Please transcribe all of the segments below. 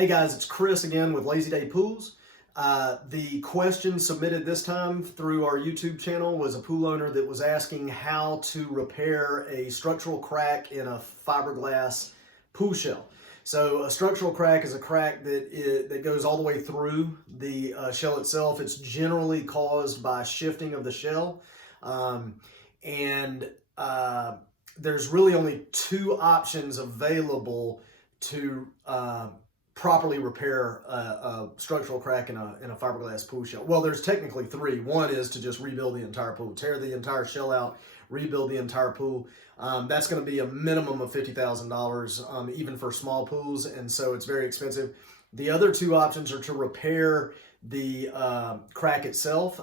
Hey guys, it's Chris again with Lazy Day Pools. The question submitted this time through our YouTube channel was a pool owner that was asking how to repair a structural crack in a fiberglass pool shell. So a structural crack is a crack that goes all the way through the shell itself. It's generally caused by shifting of the shell. There's really only two options available to properly repair a structural crack in a fiberglass pool shell. Well, there's technically three. One is to just rebuild the entire pool, tear the entire shell out, rebuild the entire pool. That's going to be a minimum of $50,000, even for small pools, and so it's very expensive. The other two options are to repair the crack itself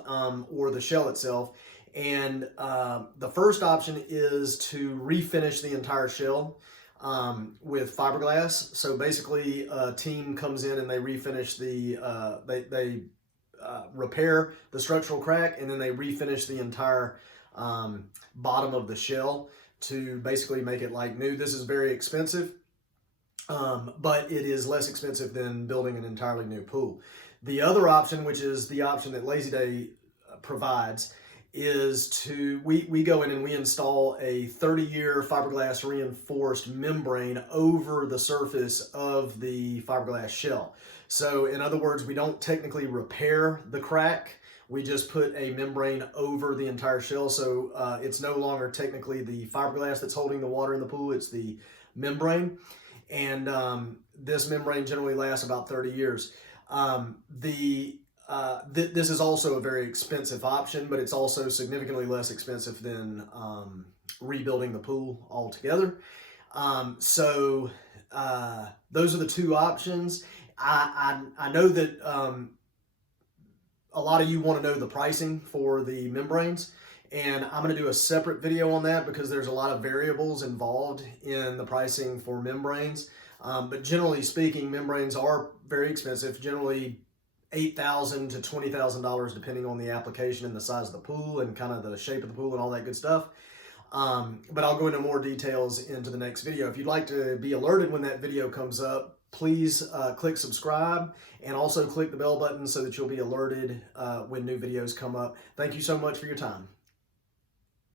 or the shell itself. And the first option is to refinish the entire shell with fiberglass. So basically a team comes in and they refinish they repair the structural crack, and then they refinish the entire bottom of the shell to basically make it like new. This is very expensive, but it is less expensive than building an entirely new pool. The other option, which is the option that Lazy Day provides, is we go in and we install a 30-year fiberglass reinforced membrane over the surface of the fiberglass shell. So in other words, we don't technically repair the crack, we just put a membrane over the entire shell. So it's no longer technically the fiberglass that's holding the water in the pool, it's the membrane. And this membrane generally lasts about 30 years. This is also a very expensive option, but it's also significantly less expensive than rebuilding the pool altogether. Those are the two options. I know that a lot of you want to know the pricing for the membranes, and I'm going to do a separate video on that because there's a lot of variables involved in the pricing for membranes. But generally speaking, membranes are very expensive, generally $8,000 to $20,000 depending on the application and the size of the pool and kind of the shape of the pool and all that good stuff. But I'll go into more details into the next video. If you'd like to be alerted when that video comes up, please click subscribe and also click the bell button so that you'll be alerted when new videos come up. Thank you so much for your time.